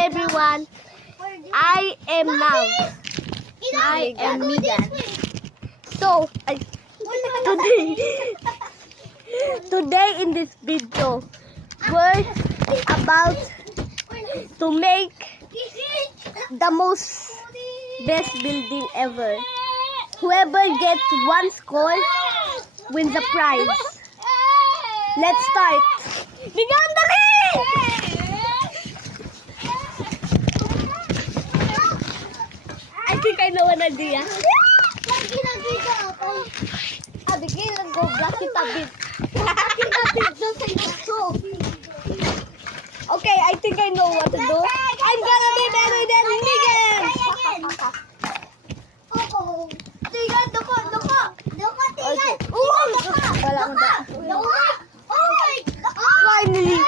everyone. I am now. I am Megan. So, today in this video, we're about to make the most best building ever. Whoever gets one score wins the prize. Let's start. Bigyan dali! I think I know an idea. Bigyan lang go black it a bit. Okay, I think I know what to do. I'm gonna be better than Megan! Tingnan, duko. Okay. Wala akong da. Finally!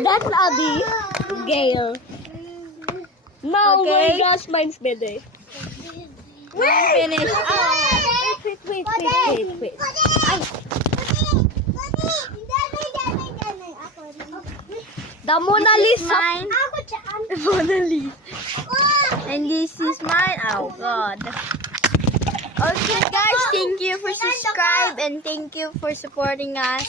That's Abby. Gail. No, Okay. my gosh, mine's better. We're finished. Wait. The Mona Lisa. Mine. Mona Lisa. And this is mine. Oh God. Okay guys, thank you for subscribe and thank you for supporting us.